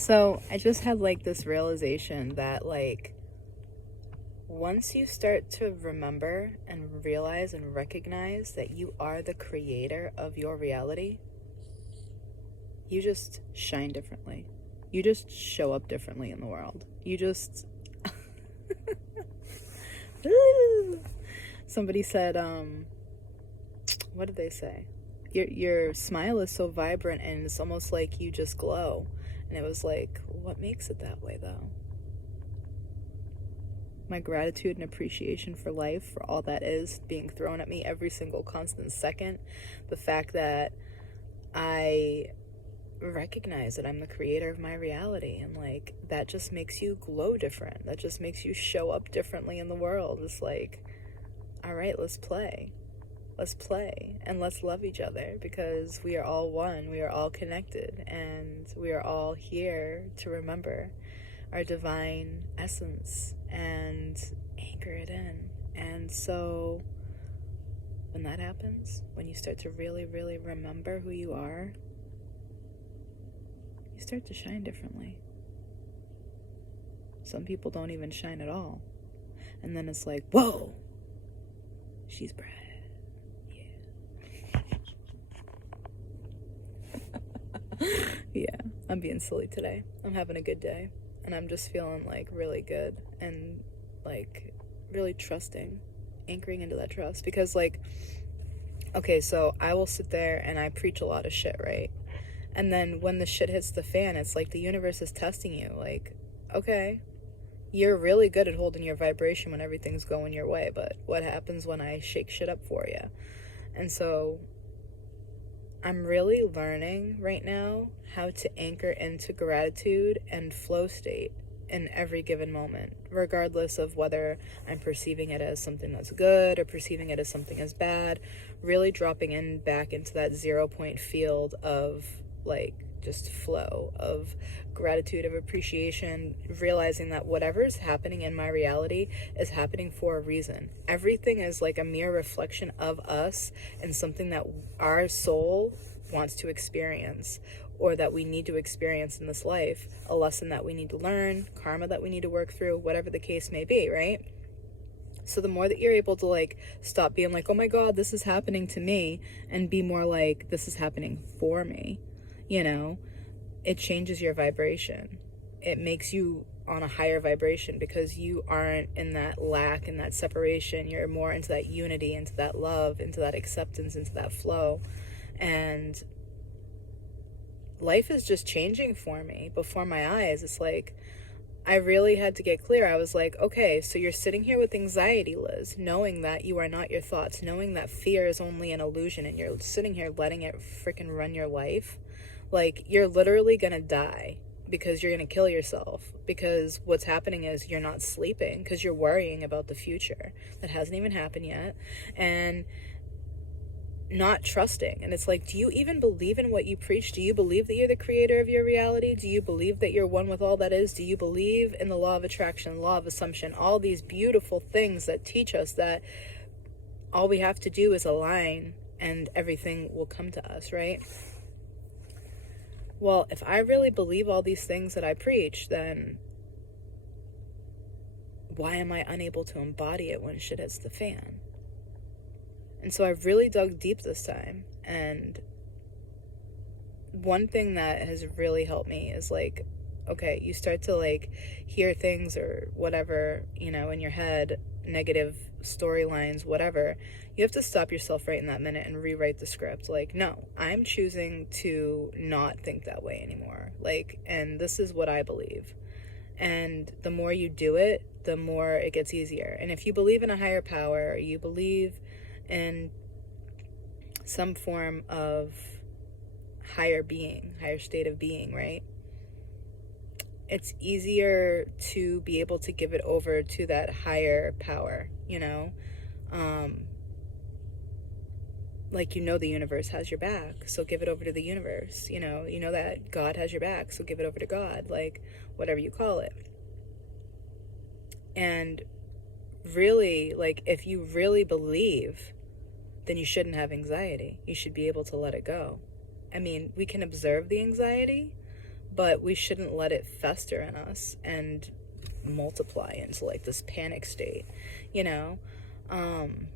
So I just had like this realization that like once you start to remember and realize and recognize that you are the creator of your reality, you just shine differently. You just show up differently in the world. You just somebody said, what did they say? Your smile is so vibrant and it's almost like you just glow. And it was like, what makes it that way though? My gratitude and appreciation for life, for all that is being thrown at me every single constant second. The fact that I recognize that I'm the creator of my reality, and like that just makes you glow different. That just makes you show up differently in the world. It's like, all right, let's play. Let's play and let's love each other because we are all one. We are all connected and we are all here to remember our divine essence and anchor it in. And so when that happens, when you start to really, really remember who you are, you start to shine differently. Some people don't even shine at all. And then it's like, whoa, she's bright. Yeah, I'm being silly today. I'm having a good day. And I'm just feeling like really good and like really trusting, anchoring into that trust. Because, like, okay, so I will sit there and I preach a lot of shit, right? And then when the shit hits the fan, it's like the universe is testing you. Like, okay, you're really good at holding your vibration when everything's going your way, but what happens when I shake shit up for you? And so I'm really learning right now how to anchor into gratitude and flow state in every given moment, regardless of whether I'm perceiving it as something that's good or perceiving it as something as bad. Really dropping in back into that 0 point field of like just flow of gratitude, of appreciation, realizing that whatever is happening in my reality is happening for a reason. Everything is like a mere reflection of us and something that our soul wants to experience or that we need to experience in this life, a lesson that we need to learn, karma that we need to work through, whatever the case may be, right? So the more that you're able to like stop being like, oh my God, this is happening to me, and be more like, this is happening for me, you know, it changes your vibration. It makes you on a higher vibration because you aren't in that lack and that separation. You're more into that unity, into that love, into that acceptance, into that flow. And life is just changing for me before my eyes. It's like, I really had to get clear. I was like, okay, so you're sitting here with anxiety, Liz, knowing that you are not your thoughts, knowing that fear is only an illusion, and you're sitting here letting it freaking run your life. Like, you're literally gonna die because you're gonna kill yourself, because what's happening is you're not sleeping because you're worrying about the future that hasn't even happened yet, and not trusting. And it's like, do you even believe in what you preach? Do you believe that you're the creator of your reality? Do you believe that you're one with all that is? Do you believe in the law of attraction, law of assumption, all these beautiful things that teach us that all we have to do is align and everything will come to us, right? Well, if I really believe all these things that I preach, then why am I unable to embody it when shit hits the fan? And so I really dug deep this time. And one thing that has really helped me is like, okay, you start to like hear things or whatever, you know, in your head, negative storylines, whatever. You have to stop yourself right in that minute and rewrite the script. Like, no, I'm choosing to not think that way anymore. Like, and this is what I believe. And the more you do it, the more it gets easier. And if you believe in a higher power, or you believe in some form of higher being, higher state of being, right? It's easier to be able to give it over to that higher power, you know? Like, you know, the universe has your back, so give it over to the universe. You know that God has your back, so give it over to God, like, whatever you call it. And really, like, if you really believe, then you shouldn't have anxiety. You should be able to let it go. I mean, we can observe the anxiety, but we shouldn't let it fester in us and multiply into like this panic state, you know? And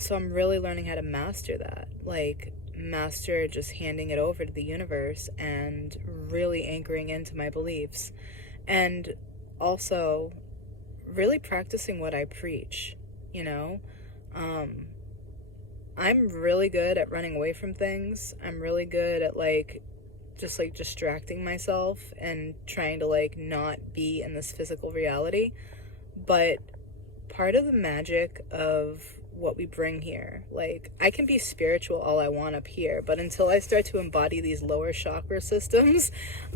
so I'm really learning how to master that. Like, master just handing it over to the universe and really anchoring into my beliefs. And also really practicing what I preach, you know? I'm really good at running away from things. I'm really good at like just like distracting myself and trying to like not be in this physical reality. But part of the magic of what we bring here, like, I can be spiritual all I want up here, but until I start to embody these lower chakra systems,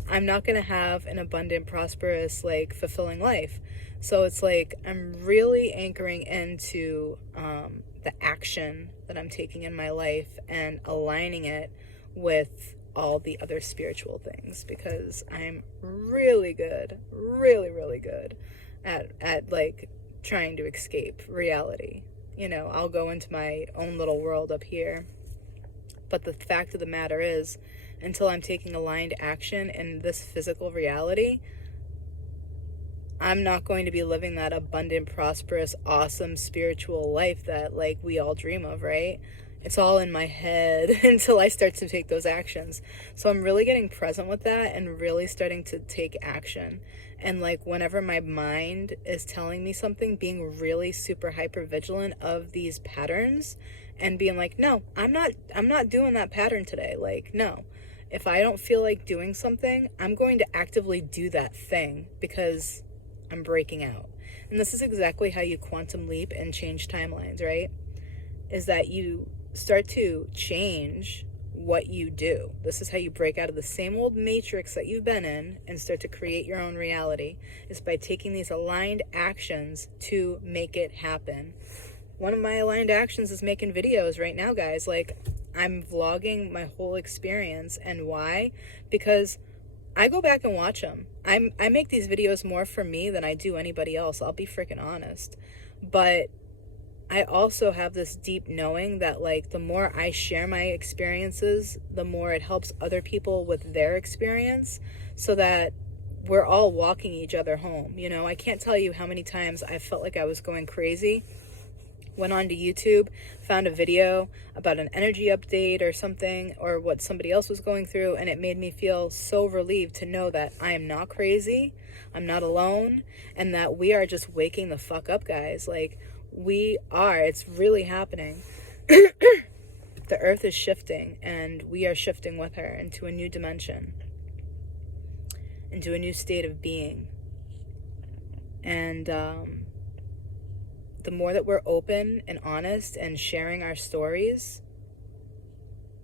I'm not going to have an abundant, prosperous, like, fulfilling life. So it's like I'm really anchoring into the action that I'm taking in my life and aligning it with all the other spiritual things, because I'm really good, really, really good at like trying to escape reality. You know, I'll go into my own little world up here. But the fact of the matter is, until I'm taking aligned action in this physical reality, I'm not going to be living that abundant, prosperous, awesome spiritual life that like we all dream of, right? It's all in my head until I start to take those actions. So I'm really getting present with that and really starting to take action. And like whenever my mind is telling me something, being really super hyper vigilant of these patterns and being like, no, I'm not doing that pattern today. Like, no. If I don't feel like doing something, I'm going to actively do that thing because I'm breaking out. And this is exactly how you quantum leap and change timelines, right? Is that you start to change what you do. This is how you break out of the same old matrix that you've been in and start to create your own reality, is by taking these aligned actions to make it happen. One of my aligned actions is making videos right now, guys. Like, I'm vlogging my whole experience. And why? Because I go back and watch them. I make these videos more for me than I do anybody else. I'll be freaking honest. But I also have this deep knowing that like the more I share my experiences, the more it helps other people with their experience, so that we're all walking each other home. You know, I can't tell you how many times I felt like I was going crazy, went onto YouTube, found a video about an energy update or something, or what somebody else was going through, and it made me feel so relieved to know that I am not crazy, I'm not alone, and that we are just waking the fuck up, guys. Like, we are. It's really happening. The earth is shifting, and we are shifting with her into a new dimension, into a new state of being. And the more that we're open and honest and sharing our stories,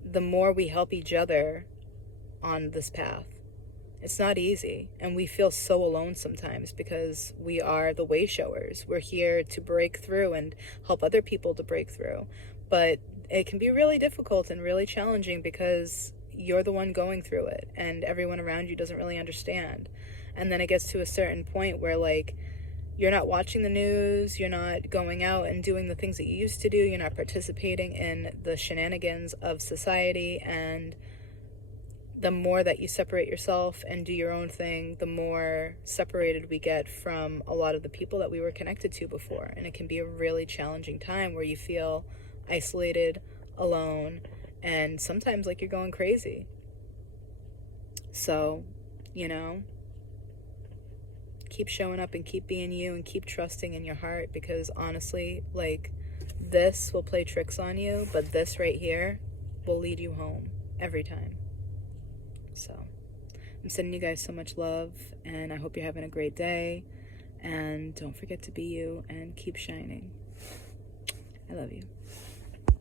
the more we help each other on this path. It's not easy, and we feel so alone sometimes because we are the way showers. We're here to break through and help other people to break through. But it can be really difficult and really challenging because you're the one going through it, and everyone around you doesn't really understand. And then it gets to a certain point where, like, you're not watching the news, you're not going out and doing the things that you used to do, you're not participating in the shenanigans of society, and the more that you separate yourself and do your own thing, the more separated we get from a lot of the people that we were connected to before. And it can be a really challenging time where you feel isolated, alone, and sometimes like you're going crazy. So, you know, keep showing up and keep being you and keep trusting in your heart, because honestly, like, this will play tricks on you, but this right here will lead you home every time. So I'm sending you guys so much love, and I hope you're having a great day, and don't forget to be you and keep shining. I love you.